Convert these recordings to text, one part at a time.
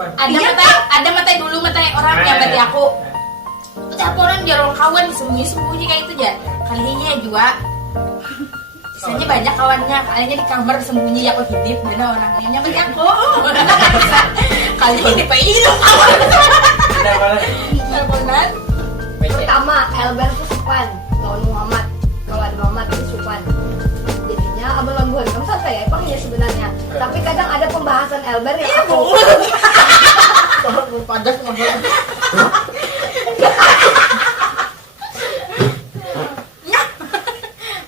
Ada mata dulu mata orang yang berarti aku. Tapi orang jarang kawan sembunyi kayak itu aja. Kalinya juga. Biasanya banyak kawannya, kalinya di kamar sembunyi aku hidup, mana orangnya nyampe aku. Kalinya di hidup kawan. Teleponan. Pertama, Elber tuh Supan, lawan Muhammad. Kawan Muhammad itu Supan. Jadinya abang buat kamu santai ya, emang ya sebenarnya. Tapi kadang ada pembahasan Elber yang aku. Padas ngobrol.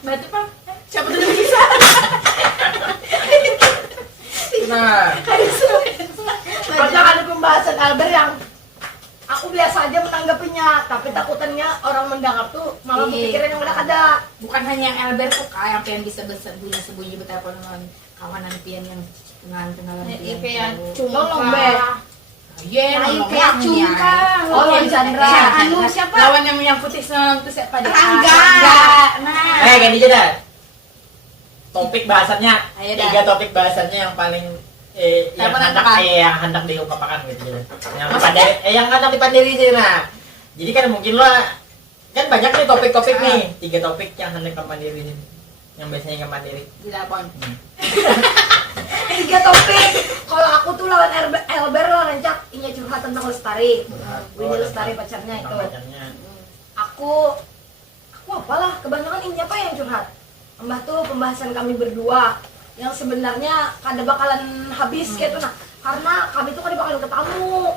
Berarti Bang, siapa tuh bisa? Nah, Kadang ada pembahasan Elber yang aku biasa aja menanggapinya, tapi takutannya orang mendengar tuh malah berpikiran yang udah ada. Bukan hanya yang Elber tuh kayak yang bisa bersembunyi bertelepon dengan kawanan pian yang kenalan Iya kayak Cuma lombe. Iya, kayak cungkang. Oh, Lawan Chandra. Siapa? Lawan yang putih senang tuh siapa deh? Rangga. Nah, gini aja dah. Topik bahasannya, Ayo dah. 3 topik bahasannya yang paling yang hendak diungkapkan gitu. Yang hendak dipandiri sih nah. Jadi kan mungkin lo kan banyak nih topik-topik nih, 3 topik yang hendak kemandiri ini. Yang biasanya kemandiri. Telepon. 3 topik. Kalau aku tuh lawan Elber lawan Cak, ini curhat tentang Lestari. Winnie Lestari pacarnya itu. Aku apalah, kebanyakan ini apa yang curhat. Mbah tuh pembahasan kami berdua yang sebenarnya kada bakalan habis gitu nah, karena kami tuh kada bakalan ketemu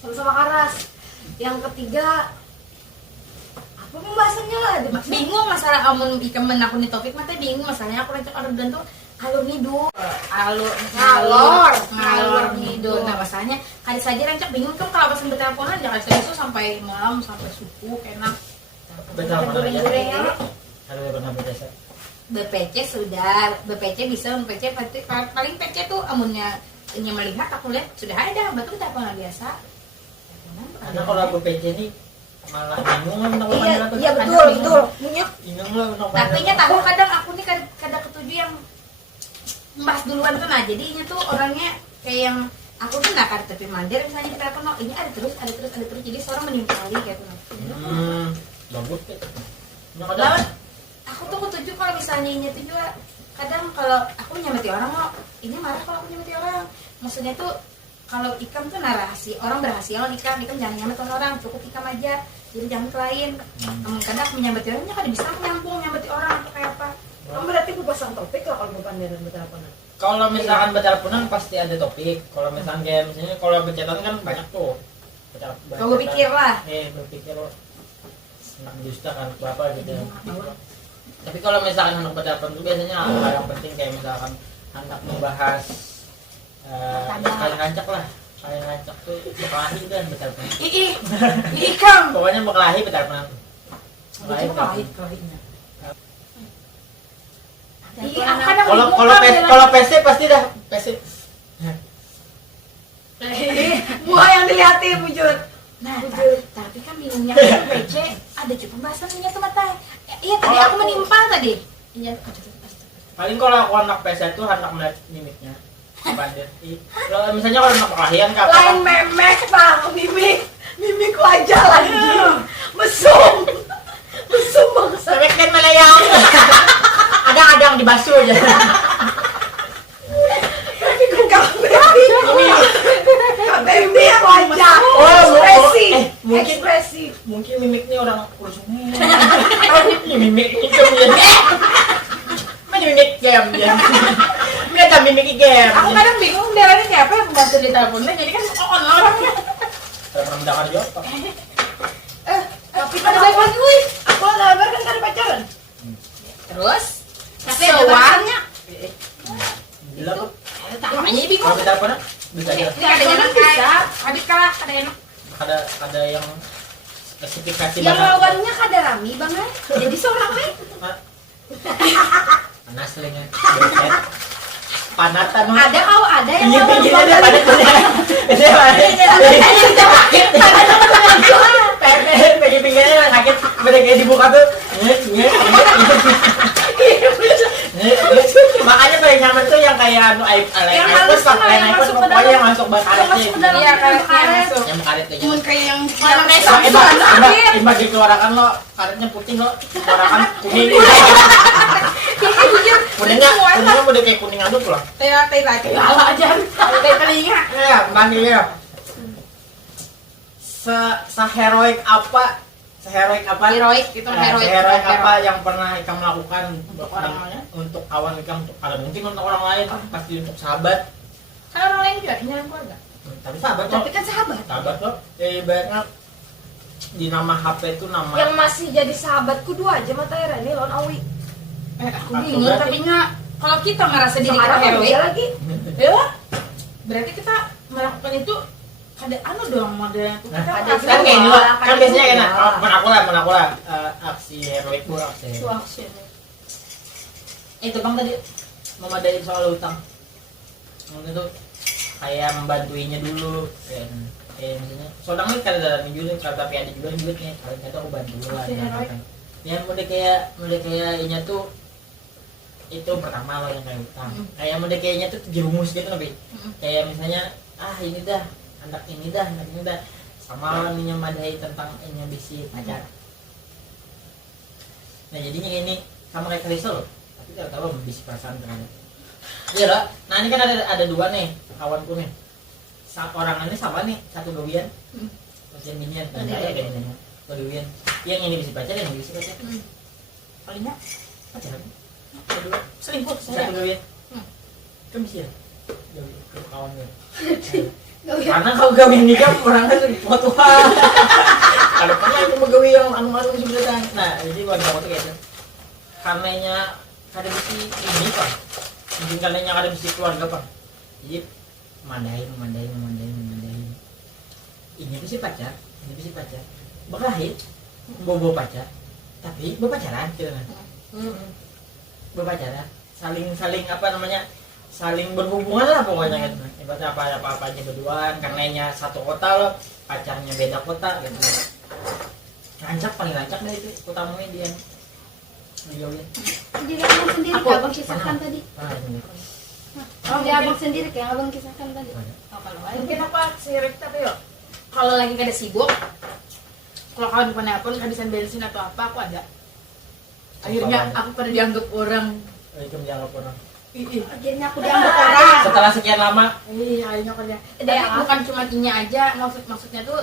sama-sama karas. Yang ketiga apa pembahasannya lah? Bingung masalah amun ikan menakuni topik mata bingung masalahnya aku rancak alur dan tuh alur nidu ngalor nidu. Nah masalahnya kali saja rancak bingung kan kalau pas berteleponan jangan itu sampai malam sampai subuh enak. Betul goreng-gorengnya. Kalau pernah berjasa. BPC sudah, BPC bisa, BPC paling PC tuh amunnya ini melihat aku lihat sudah ada, betul kita apa biasa. Karena kalau aku PC ini malah bingung lah Iya betul. Bingung lah. Tapi nya tahu kadang aku nih kadang ketujuh yang membahas duluan tuh nah jadinya tuh orangnya kayak yang aku tuh nggak kada tapi mandir misalnya kita kenal ini ada terus jadi seorang menimpali kayak tuh. Bagus kan. Lawan aku tuh ketujuh kalau misalnya ini tuh juga kadang kalau aku nyamati orang mau ini marah kalau aku nyamati orang maksudnya tuh kalau ikam tuh narasi orang berhasil ikam jangan nyamati orang cukup ikam aja jadi jangan ke lain. Kadang aku menyamati orangnya kada bisa nyambung nyamati orang atau kayak apa. Kamu berarti aku pasang topik lah kalau bukan dari berteleponan. Kalau misalkan berteleponan pasti ada topik. Kalau misalkan kayak misalnya kalau berchatan kan banyak tuh. Kau berpikir lah. Berpikir lo. Nak dusta kan berapa gitu. Tapi kalau misalkan hendak bertelepon itu biasanya hal yang penting kayak misalkan hendak membahas kalian rancak lah. Kalian rancak tuh berkelahi kan bertelepon. Ikam. Pokoknya berkelahi berteleponan. Kelahinya. Kalau PC pasti dah PC. Buah yang dilihatin bujur. Nah, tapi kan bingungnya PC ada juga pembahasannya tuh mata. Iya tadi aku menimpa tadi. Iya. Paling kalau aku anak PC itu hendak melihat mimiknya. Bandit. Kalau misalnya kalau anak kelahian kapan? Lain memek bang, mimik wajah lagi. Mesum banget. Memek kan melayang. Ada yang dibasuh aja. Tapi kok KBB wajah. Ekspresi. Mungkin mimiknya orang kurusnya. Ini mimik itu dia. Mana mimik game dia. Dia mimik game. Aku kadang bingung daerahnya kayak apa yang membantu di teleponnya jadi kan on orangnya. Pernah mendengar dia apa? Tapi pada baik lagi wih. Aku kabar kan kada pacaran. Terus Tapi ada pacarnya. Gila kok. namanya bingung. Kalau kita apa? Bisa aja. Ada yang bisa, habis kalah ada yang Ada yang spesifikasi Yang bahasa. lawannya kada rami bang ay. Jadi seorang ay. Panas lagi. Beset. Panatan. Ada kau ada yang Iya, lawan begini bang aja ay. padat punya. Biasanya pengen pinggirnya sakit, mereka dibuka tuh. Makanya paling nyaman tuh yang kayak anu iPhone, pokoknya yang masuk bakal masuk ke dalam Iya, karetnya karet. masuk. Yang karet kayaknya. Cuman kayak yang Mana kayak Nah, Samsung. Imbak dikeluarkan lo, karetnya putih lo, keluarkan kuning. Kuningnya udah kayak kuning aduk loh. Teh lagi. Lala aja. Teh telinga. Iya, manggilnya. Seheroik apa? Seheroik apa? Heroik itu heroik. Seheroik apa yang pernah Ikam lakukan Untuk orang lain? untuk kawan Ikam, untuk ada mungkin untuk orang lain, pasti untuk sahabat. Kan orang lain juga nyerang keluarga. Tapi sahabat kok. Tapi kan sahabat. Sahabat kok. Ya ibaratnya di nama HP itu nama Yang masih jadi sahabatku 2 aja mata Reni lawan Awi. Aku Aku bingung berarti- tapi nggak kalau kita ngerasa diri kita Sekarang heroik, dia lagi. ya berarti kita melakukan itu ada anu dong modelnya tuh. Nah, Kita ada ngerasa kan kayak juga. dua, Kan kan biasanya juga. enak. Kalau men aku lah, aksi heroik gua aksi. itu action. Itu bang tadi memadain soal utang. Mungkin itu kayak membantuinya dulu, kayak misalnya, sodang nih kan ada nunjukin, tapi ada juga duitnya, kalau nggak tahu aku bantu lah. Aksi heroik. Kan. Ya mulai kayak inya tuh itu pertama loh yang kayak utang. Kayak mulai kayaknya tuh jerumus gitu lebih. Kayak misalnya ini dah anak ini dah sama orang ini madai tentang ini bisi pacar. Nah jadinya ini sama kayak Krisel loh, tapi tidak tahu bisi perasaan terhadap. Iya lah. Nah ini kan ada 2 nih kawanku nih. Orang ini sama nih, satu gawian, macam ginian, nah kayak gini gawian. Yang ini bisi pacar, yang ini bisi pacar. Palingnya Pacaran. selingkuh Satu saya. gawian. Kan bisa. Gawian kawan gue. Gawian. Karena kalau gawian nikah orangnya tua-tua. Kalau pernah itu mau gawian yang anu-anu sebenarnya. Nah, jadi buat kamu tuh kayak gitu. Karenanya kada bisi ini pak. Mungkin karenanya kada bisi keluarga pak. Jadi mandain. Ini bisi pacar. Berkelahi, bobo pacar. Tapi berpacaran gitu kan. Berpacaran. Saling apa namanya? Saling berhubungan lah pokoknya gitu. Ibaratnya apa aja berduaan, karenanya satu kota loh, pacarnya beda kota gitu. Paling rancak deh itu kota dia. Jauhin. Jadi abang sendiri Aku- kayak abang kisahkan tadi. Ini. Jadi abang sendiri kayak abang kisahkan tadi. Oh, kalau mungkin apa sirik tapi yuk kalau lagi kada sibuk, kalau kawan pun kehabisan bensin atau apa aku ada. Akhirnya aku pada dianggap orang. Itu menjawab orang. Iya. Akhirnya aku dianggap orang. Setelah sekian lama, Iya, akhirnya kerja. Ada Tapi apa? bukan cuma inya aja, maksudnya tuh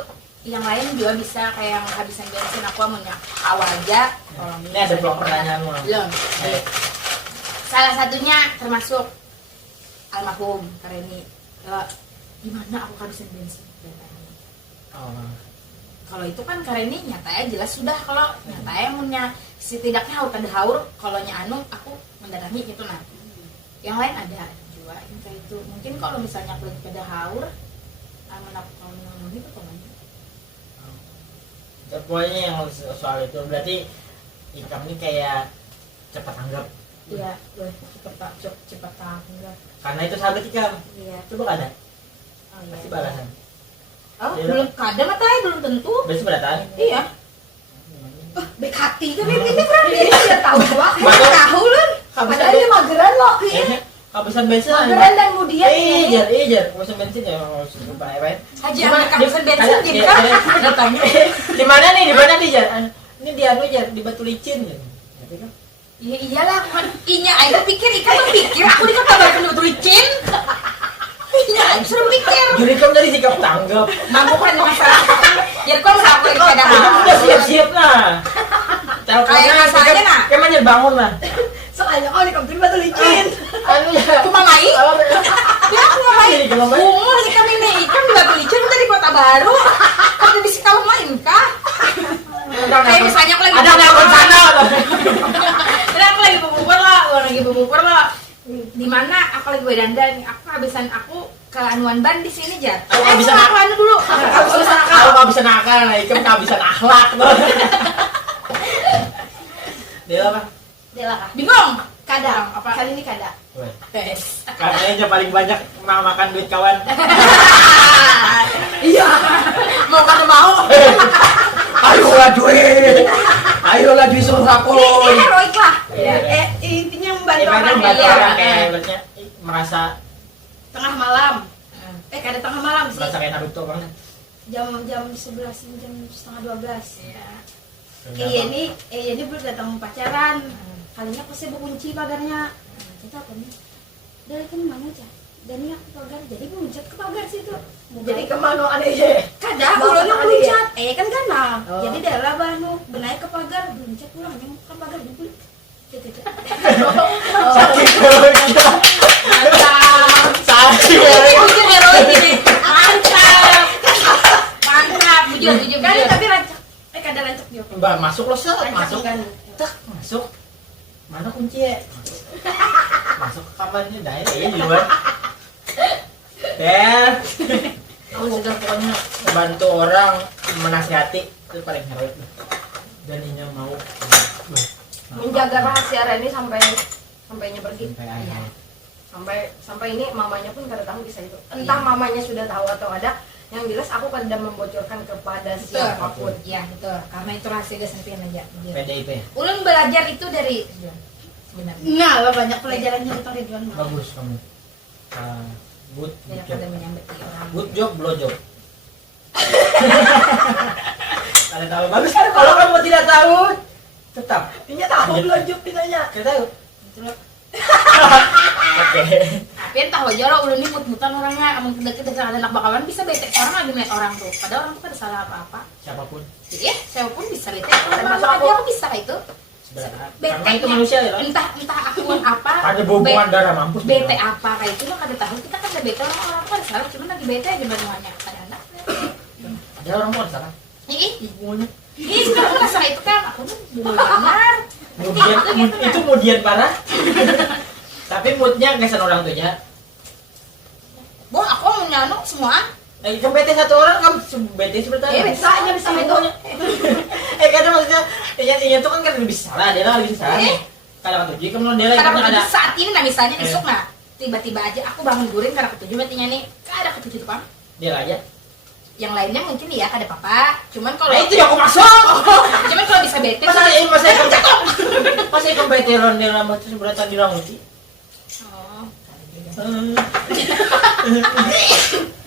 yang lain juga bisa kayak yang kehabisan bensin aku maunya awal aja. Kalau ini ada blok pertanyaan mau. belum. Salah satunya termasuk almarhum Kareni. Gimana aku kehabisan bensin? Oh. Kalau itu kan Kareni nyata ya jelas sudah kalau nyata ya punya setidaknya haur kada haur kalau anu aku mendatangi gitu nah. Yang lain ada juga yang kayak itu. Mungkin kalau misalnya aku lagi kada haur aman aku kalau memenuhi itu teman. Pokoknya yang soal itu berarti Ikam ini kayak cepat tanggap. Iya, cepat tanggap. Karena itu sahabat Ikam. Iya. Coba kada? Oh, iya. Pasti balasan. Oh, Iya. belum kada matanya belum tentu. Berarti beratan. Iya. Baik hati kan ini berarti dia tahu gua. Masa- Tahu lu. Kehabisan Padahal dia mageran loh. kehabisan bensin. Mageran dan kemudian Iya, kehabisan bensin ya mau baik. Haji Gimana? anak kehabisan Di- bensin ada- jadi ya, kan ya. datangnya. Di mana nih? Jar? Ini di anu Jar, di Batu Licin gitu. Tapi kan Iya iyalah kan inya aja pikir ikan tuh pikir aku dikabarkan betul licin. Inya aja suruh pikir. jadi kamu dari sikap tanggap. Nah bukan masalah. Jadi kalau misalnya aku lagi kada Kamu haur, udah siap-siap lah. Kayak misalnya, nah. Kayak mana bangun lah. soalnya kau di kampung Batu Licin. Anu ya. cuma main. Ya aku nggak main. Jadi kalau main. Lagi kami nih ikan di Batu Licin kita di Kota Baru. Kalau bisa kamu main kah? Kayak misalnya aku lagi ada bubur sana. Karena aku lagi bubur lah. Di mana aku lagi dandan, aku kehabisan aku ke anuan ban di sini aja. Aku kehabisan aku anu dulu. Kalau nggak bisa nakal, Ikam nggak bisa akhlak tuh. Dia apa? Dia lah. Bingung. Kadang Apa? kali ini kada. Karena aja paling banyak makan duit kawan. Iya. Mau kan mau. Ayolah duit. Ayolah disuruh aku. Ini heroik lah. Iya. Intinya membantu Ibaratnya orang membantu lain. orang kayak ibaratnya merasa Tengah malam. Kada tengah malam sih. Merasa kayak Naruto banget. Jam 11, jam setengah 12. Ya. Ini belum datang pacaran. Kalinya pasti berkunci pagarnya. Kita apa nih? Dari kan mana aja? Dan ini aku pagar, jadi meluncat ke pagar situ. Jadi kemana aneh? Kada, Bawa ulangnya kali meluncat. Kan kana. Oh. Jadi daerah banu benaik ke pagar, meluncat pulang yang kan pagar dibeli. Gitu. Sakit. Bujur heroin ini. Mantap. Mantap, bujur. Kan tapi rancak. Kada rancak juga. Mbak masuk loh, Set. Rancak Masuk. kan. Tak, masuk. Mana kunci ya? Masuk ke kamarnya daerah ya di luar. Aku juga pokoknya bantu orang menasihati itu paling heroik. Dan ini mau Menjaga rahasia Reni sampainya pergi. sampai akhir. Sampai ini mamanya pun kada tahu kisah itu. Entah mamanya sudah tahu atau ada. Yang jelas aku kada membocorkan kepada siapapun. Iya, betul. Karena itu rahasia kesampian aja. PDIP. Ulun belajar itu dari sebenarnya. Nah, lah banyak pelajarannya tentang Ridwan. Bagus kamu. Good Ya, job. kada menyambeti orang. Good job, blow job. Kalian tahu bagus kan? Kalau kamu tidak tahu, tetap. Ini tahu belum Jup pinanya. Kita tahu. Itulah. Oke. Tapi entah aja lah ulun ini mut-mutan orangnya. Amun kita ada anak bakalan bisa bete orang lagi melihat orang tuh. Padahal orang tuh kada salah apa-apa. Siapapun. Jadi ya, saya pun bisa bete. Kalau Termasuk aja aku. aku bisa kayak itu. Sebenarnya. Bete Karena itu manusia ya. entah aku apa. Ada hubungan darah mampus. Bete apa kayak itu mah kada tahu. Kita kan ada bete orang kan salah. Cuman lagi bete aja banuannya. Kada anak. Ada orang pun salah. Ih, Hubungannya. sekarang aku rasa itu kan aku tuh benar. Itu kemudian parah. Tapi moodnya kesan orang tuh ya. Bu, aku mau nyano semua. Kan bete satu orang, kamu bete sebenarnya. Bisa aja bisa itu. Kadang maksudnya, iya tuh kan lebih salah, dia lah lebih salah nih. Kalau ketujuh, kemudian dia lagi Karena ada. saat ini nah misalnya esok nah tiba-tiba aja aku bangun guring karena ketujuh berarti nih ada ketujuh tuh Bang. Dia aja. Yang lainnya mungkin ya kada apa-apa. Cuman kalau Nah itu yang aku masuk. cuman kalau bisa bete Masa ikut bete ronde lama terus beratan di ranguti. Oh.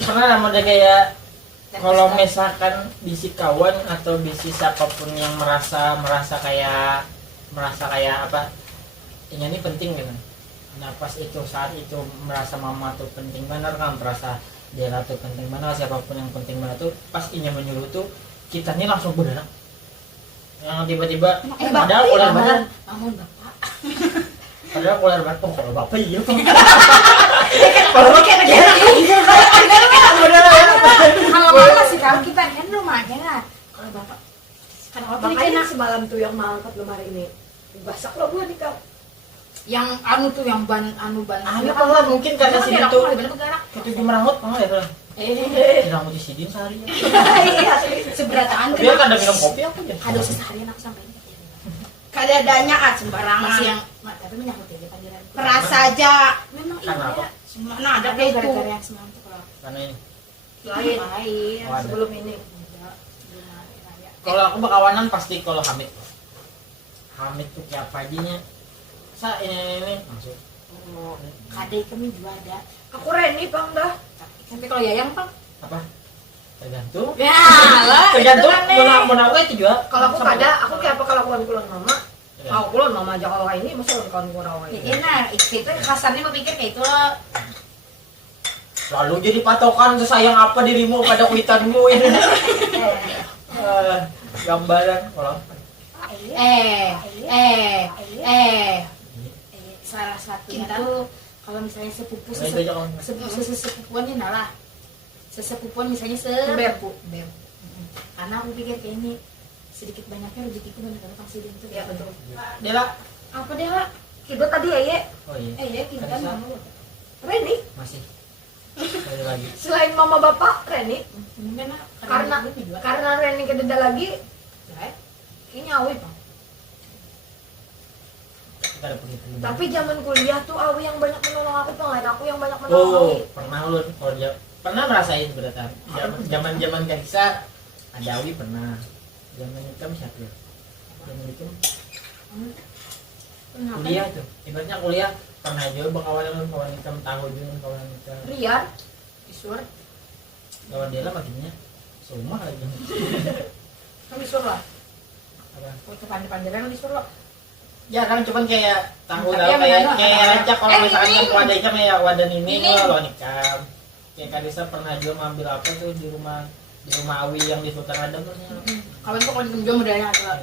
Karena namanya kayak kalau misalkan bisi kawan atau bisi siapapun yang merasa kayak apa ini penting gitu. Nah pas itu saat itu merasa mama tuh penting benar kan, merasa dia tuh penting mana, siapapun yang penting mana tuh pas inya menyuruh tuh kita nih langsung bergerak yang tiba-tiba padahal ular badan Bangun Bapak. padahal ular badan oh kalau bapak iya kan Kalau kayak negara Kalau mama sih kalau kita kan rumahnya lah. Kalau Bapak kan apa makanya semalam tuh yang mau angkat lemari ini basak lo gua nih kau. yang anu tuh yang ban lah mungkin karena sini tuh bergerak. ketujuh merangut ya tuh merangut di sidin sehari Iya. Seberataan dia kan ada minum kopi aku deh Aduh seharian aku sampai Kada adanya sembarangan. masih yang tapi menyangkut ya panggilan. Perasa aja. Memang Karena apa? Semua Nah, ada ada kayak itu. gara-gara yang semalam tuh kalau karena ini Lain lain. Oh, ada. sebelum ini. kalau aku berkawanan pasti kalau Hamid tuh kayak apa aja ini masuk Kadai kami juga ada. Aku Reni bang dah. Tapi kalau Yayang Bang apa tergantung ya lah tergantung itu kan, mau aku itu juga Kalau aku Sama. kada, aku kayak apa kelakuan kulon mama. Ya. Mau kulon mama aja kalau ini masa kawan kulon ini. Ya, nah, itu kasarnya berpikir kayak itu loh. lalu jadi patokan sesayang apa dirimu pada kuitanmu ini gambaran kalau Salah satunya tuh kalau misalnya sepupu itu aja kawan. sesepupuan ini nalah. Sesepupuan misalnya Beb. Beb. Karena aku pikir kayak ini sedikit banyaknya rezekiku banyak datang sini itu. Ya betul. Dela Apa dia lah? Kido tadi ya. oh iya Ya kita Kanisa. mama. Reni masih ada lagi selain mama bapak Reni Mungkin lah karena Reni kededa lagi ini awi bang. kita ada pergi Tapi zaman kuliah tuh awi yang banyak menolong aku pengen aku yang banyak menolong oh awi. pernah lu kalau dia pernah merasain beratan zaman Kanisa ada Awi pernah zaman hitam siapa ya zaman hitam kuliah tuh ibaratnya kuliah pernah juga berkawan dengan kawan hitam tahu juga kawan hitam Rian Iswar lawan Dela bagiannya semua lagi. Kan disuruh lah. Apa? Untuk panjang-panjangan disuruh. Jarang cuman kayak tahu Tapi yang kayak mana? kayak rancak kalau misalkan ini. yang wadah ikam ya wadah ini Ini. loh nikam. Kayak Kalisa pernah juga ngambil apa tuh di rumah Awi yang di Sultan Adam terusnya. Kawan tuh kalau dikunjung modelnya adalah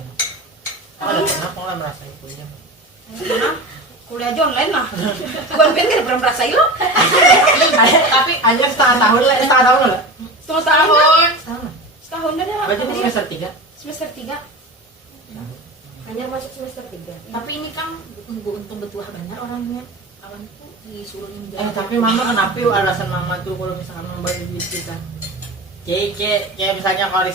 Ada kenapa lah merasa itunya? kuliah aja online mah. Bukan pinter pernah merasain lo. Tapi hanya setengah tahun lah. Setahun. Setahun dah ya. Berarti semester 3. Semester 3. Hanya masuk semester 3. Tapi ini kan untung betuah benar orangnya. Kawanku disuruh menjadi. Tapi mama kenapa yuk alasan mama tuh kalau misalkan mau bagi duit kita? Kayak misalnya kalau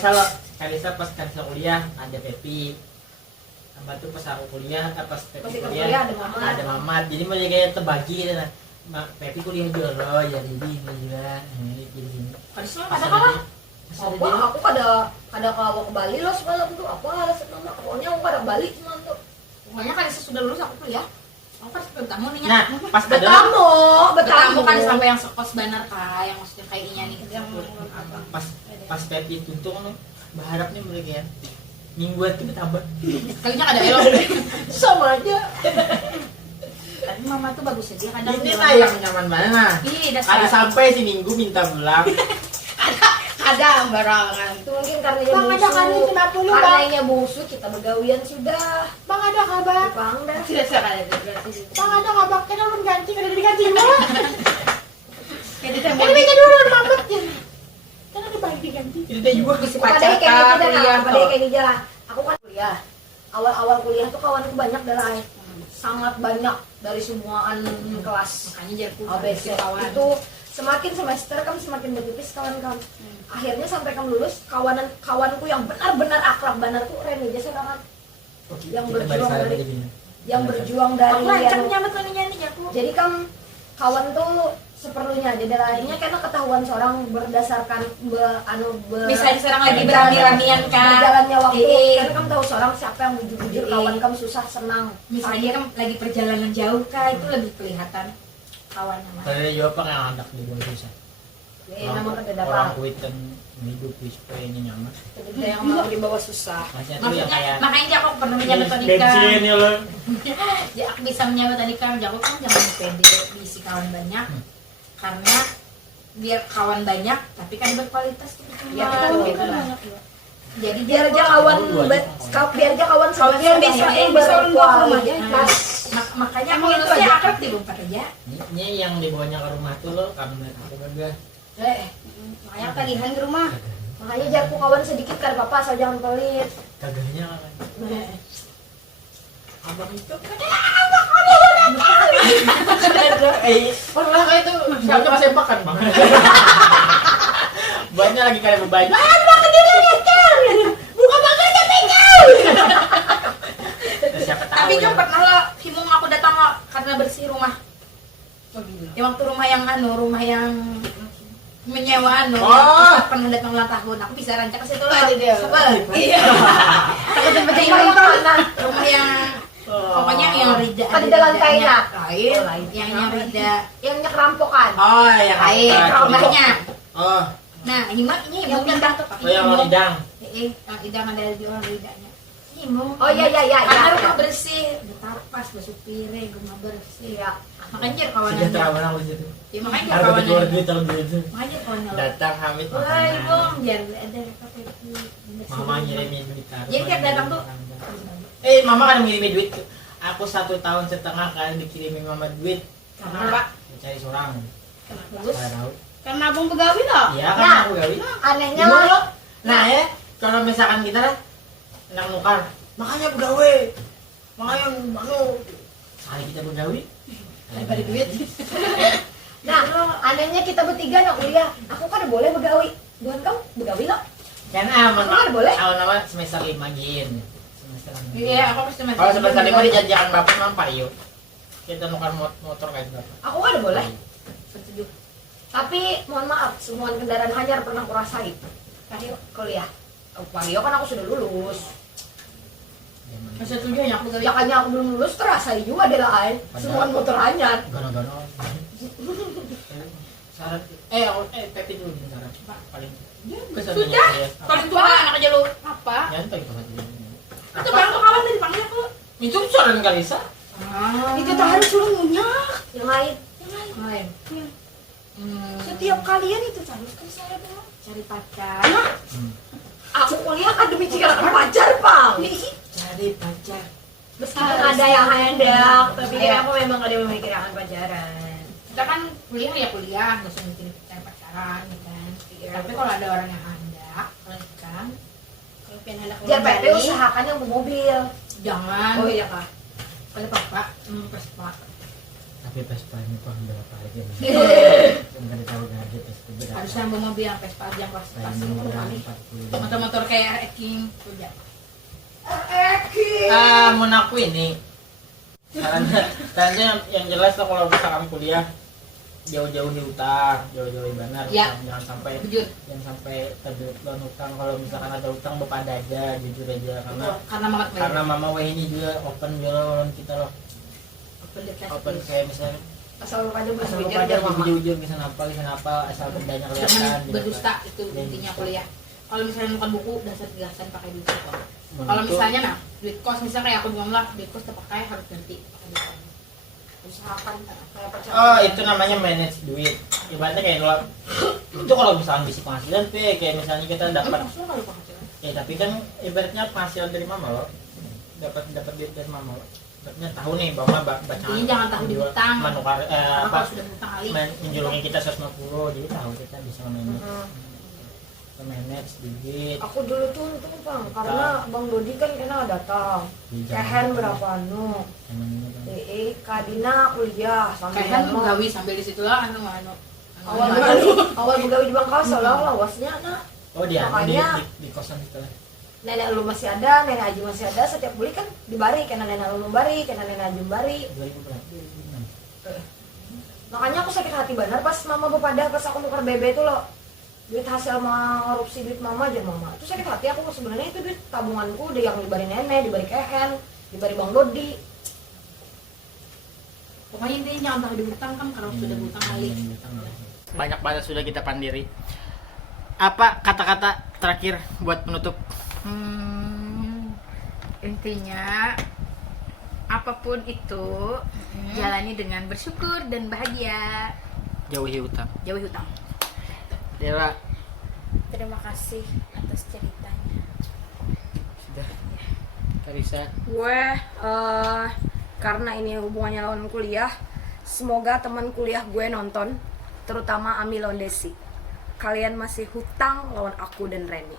Kalisa pas Kalisa kuliah ada Pepi. Tambah tuh pas aku kuliah, pas Pepi kuliah ada mama. Jadi mau kayak terbagi gitu nah. Pepi kuliah dulu jadi ini juga. Jadi sini. Kalisa ada kalah. Aku kada kawa ke Bali loh semalam tuh. Apa alasan mama? Pokoknya aku kada balik semalam tuh. Pokoknya Kalisa sudah lulus aku kuliah. Aku kan bertamu nih. Nah, pas ada bertamu kan sampai yang sekos banar kah, yang maksudnya kayak ini nih yang pas Pepi tuntung nih, berharapnya mereka ya mingguan tuh bertambah. kalinya ada elo. Sama aja. Tapi mama tuh bagus aja kadang. Ini lah yang nyaman mana? Iya, Ada sampai si Minggu minta pulang. Ada barangan. Itu mungkin karena Bang, ada kali 50, Bang. Karenanya busuk kita begawian sudah. Bang ada kabar? Bang dah. Tidak sekali berarti. Bang ada kabar? Kena belum ganti, kena diganti lo. Kayak ditembak. Kena minta dulu mampet ya. Kena dibaik diganti. Kita juga Bisa Pada pacar kayak gitu dah, kuliah pada kayak gitu dah. Aku kan kuliah. Awal-awal kuliah tuh kawanku banyak dah. Sangat banyak dari semuaan kelas. makanya jarku ABC kawan. itu semakin semester kan semakin bertipis kawan-kawan. Akhirnya sampai kamu lulus kawanku yang benar-benar akrab benar tuh Reni aja kan yang berjuang dari Aku rancang yang nyambat nyanyi jarku. jadi kan kawan tuh seperlunya jadi lainnya karena ketahuan seorang berdasarkan Misalnya sekarang lagi berami-ramian kan. berjalannya waktu Iya. karena kamu tahu seorang siapa yang bujur-bujur Iya. kawan kamu susah senang Misalnya dia kan lagi perjalanan jauh kah, itu lebih kelihatan kawan sama. Kalau dia jawab apa yang anak di bawah susah. namun ada Orang dapat kuit kan hidup supaya ini nyaman. ada yang mau dibawa susah Maksudnya tuh yang kayak Makanya aku pernah menyambut tadi bensin ya lo. Ya aku bisa menyambut tadi kan, aku kan jangan pede diisi kawan banyak. Karena biar kawan banyak tapi kan berkualitas tuh ya teman. betul Gitu lah. Jadi biar aja kawan biar aja kawan Kawan yang bisa berkualitas. makanya aku Emang itu lulusnya aja. akrab di Bumpat aja. Ini yang dibawanya ke rumah tuh lo kamu lihat aku bangga. Makanya tagihan ke rumah. Makanya jarku kawan sedikit kan papa asal jangan pelit. Kagaknya abang itu pernah kayak itu siapa kesempak kan bang. Banyak lagi kalian berbagi. Bukan makanya Siapa tahu. Tapi kan ya. pernah lah himung aku datang lah, karena bersih rumah. Ya waktu rumah yang menyewa Oh. pernah datang ulang tahun, aku bisa rancang ke situ Ada lah. dia. Iya. Takut tempat rumah yang pokoknya yang Rida. Kan di lantainya. Lain. Yang Rida. yang nyekerampokan. Oh yang Lain. apa? Rumahnya. Oh Nah ini yang pindah tuh. yang mau hidang. Yang idang ada di orang Ridanya. Himung. Oh iya iya iya Karena iya. rumah bersih, ditarpas, basuh piring, rumah bersih. Iya. Makanya jadi kawan Sejahtera aja. mana aku situ. Ya makanya jadi Harga kawan keluar aja. duit tahun itu. Makanya kawan aja. Datang Hamid Wah, makanan. Bung, biar ada KTP. Mama ngirimin duit. Jadi tiap datang tuh Mama kan ngirimin duit. Aku 1 tahun setengah kan dikirimin mama duit. Kenapa? Cari seorang. Bagus. Nggak tahu. Karena abang begawi loh. Iya kan Nah. aku gawi. Anehnya Gimana lah. lo? Nah ya, kalau misalkan kita lah enak nukar, makanya begawe. Makanya sekali kita begawe, daripada duit. Nah, anehnya kita bertiga nak kuliah. Aku kan boleh begawi. Bukan kamu begawi lo? Karena aman Bener, boleh? awal-awal semester 5 gin. Semester 5. Iya, aku pasti masih. Kalau semester 5 dijanjikan bapak nampak yuk. Kita nukar motor kayak bapak. Aku kan boleh. Setuju. Tapi mohon maaf, semua kendaraan hanyar pernah aku rasain. Kayak kuliah. Wario kan aku sudah lulus. Setuju ya aku Ya kayaknya aku belum lulus terasa juga deh lain. Semua motor hanyar. Gano-gano. Saran Pepi dulu nih saran. Pak paling dia Sudah. Paling tua anak aja lu. Apa? nyantai tuh hati. Itu barang tuh kawan tadi panggil aku. Itu saran Kalisa. Itu tak harus suruh minyak. Yang lain. Lain. Setiap kalian itu harus kan saya bilang. Cari pacar. Aku kuliah kan demi cari pacar, Pang. Cari pacar. Meskipun ada yang hendak, tapi aku memang ada yang memikirkan pacaran. Kita kan kuliah ya kuliah, nggak usah mikirin pacaran gitu kan. Tapi kalau ada orang yang hendak, kan kalau pengen hendak Biar ulang PP balik, usahakan yang mobil. jangan. Oh iya kak. Kalau bapak, Vespa. Tapi Vespa ini kok berapa aja nih? Enggak ditaruh gadget Vespa. Harusnya bawa mobil yang Vespa aja pas pas Saya itu kali. 40. Motor-motor kayak Eking, udah. Mau aku ini sarannya yang jelas tuh kalau misalkan kuliah jauh-jauhi utang, jauh-jauhi benar, Ya. jangan sampai Jujur, terjual utang. Kalau misalkan ada utang bapak ada aja, jujur aja karena banget karena mama wah ini juga open jualan kita loh, open kayak misalnya Asal lu aja asal berpikir lupa aja aja mama. jujur bisa apa asal bendanya kelihatan jangan gitu. berdusta, itu intinya kuliah. Kalau misalnya bukan buku, dasar jelasan pakai duit kok. Kalau misalnya nah, duit kos misalnya kayak aku bilang lah, duit kos terpakai harus ganti pakai duit kos. Usahakan kayak pacaran. Oh itu namanya manage duit. Ibaratnya kayak kalau itu kalau misalnya bisi penghasilan tuh kayak misalnya kita dapat Maksudnya kalau penghasilan? ya tapi kan ibaratnya penghasilan dari mama lo dapat duit dari mama lo. Ibaratnya tahu nih bahwa baca Intinya jangan tahu di hutang. menukar Karena apa kalau sudah hutang kali. menjuluki kita 150 jadi tahu kita bisa manage duit. Aku dulu tuh untung Bang, karena Bang Dodi kan kena datang. Kehen berapa nu? Kadina kuliah sambil Kayak mau- gawi sambil di situ lah anu. awal begawi di Bangkasa lah lawasnya anak. Oh dia Makanya- di kosan itu lah. Nenek lu masih ada, nenek Aji masih ada, setiap beli kan dibari, karena nenek lu bari, karena nenek Aji bari. 2000 berapa? Makanya aku sakit hati benar pas mama bepada pas aku nuker BB itu loh. Duit hasil korupsi duit mama aja mama. Itu sakit hati aku sebenarnya itu duit tabunganku udah yang dibari nenek, dibari Kehen, dibari Bang Dodi. Pokoknya intinya jangan tahu di hutang kan kalau sudah hutang kali. Banyak banget sudah kita pandiri. Apa kata-kata terakhir buat penutup? Intinya apapun itu jalani dengan bersyukur dan bahagia. Jauhi utang. Jauhi hutang. Dela Terima kasih atas ceritanya. sudah. Karisa. Gue karena ini hubungannya lawan kuliah, semoga teman kuliah gue nonton, terutama Ami lawan Desi. Kalian masih hutang lawan aku dan Reni.